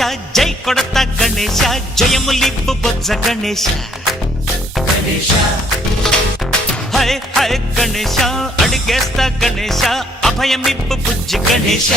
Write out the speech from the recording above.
జై కొడతా గణేశ జయములిప్పు బొజ్జ Ganesha Ganesha high high Ganesha అడిగేస్తా Ganesha అభయమిప్పు బుజ్జి గణేశ